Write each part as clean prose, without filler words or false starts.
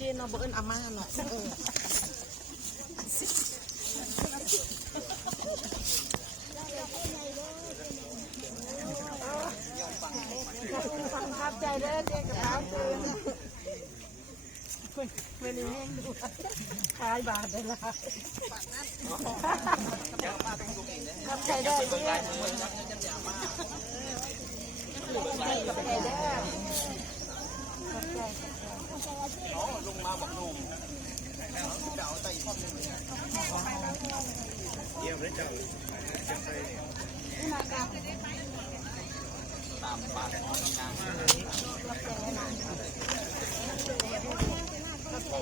จนเนาะบ่เอิ้นอาม่าเนาะฟังภาพใจเด้อเจ๊กับเขาตื่นไม่ได้แห้งดูขายบาทได้ละทำใจได้เจ๊กับใจเด้อลงมาบอกลุงเจ้าไต่ข้อมือเยี่ยมเลยเจ้าตามปากของนาง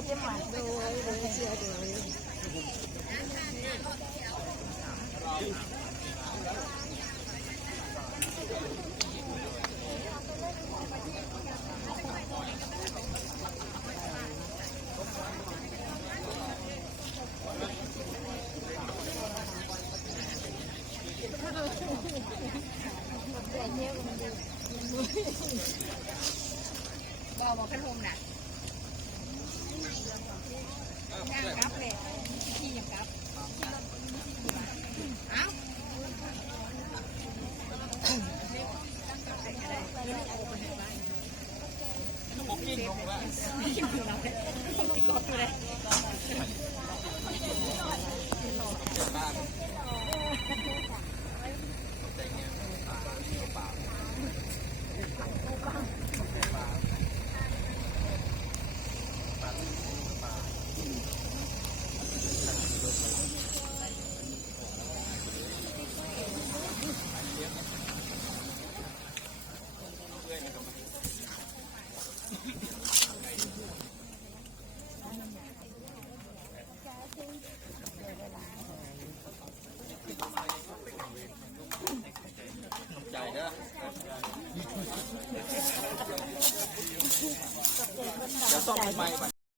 จะหมัดดูเชื่อดูบอกเป็นโฮมน่ะย่างกับเลยขี่ย่างกับเอ้าบุกกิ้งลงแล้วกิ้งลงแล้วกอดเลยใจเด้อเดี๋ยวต้องไป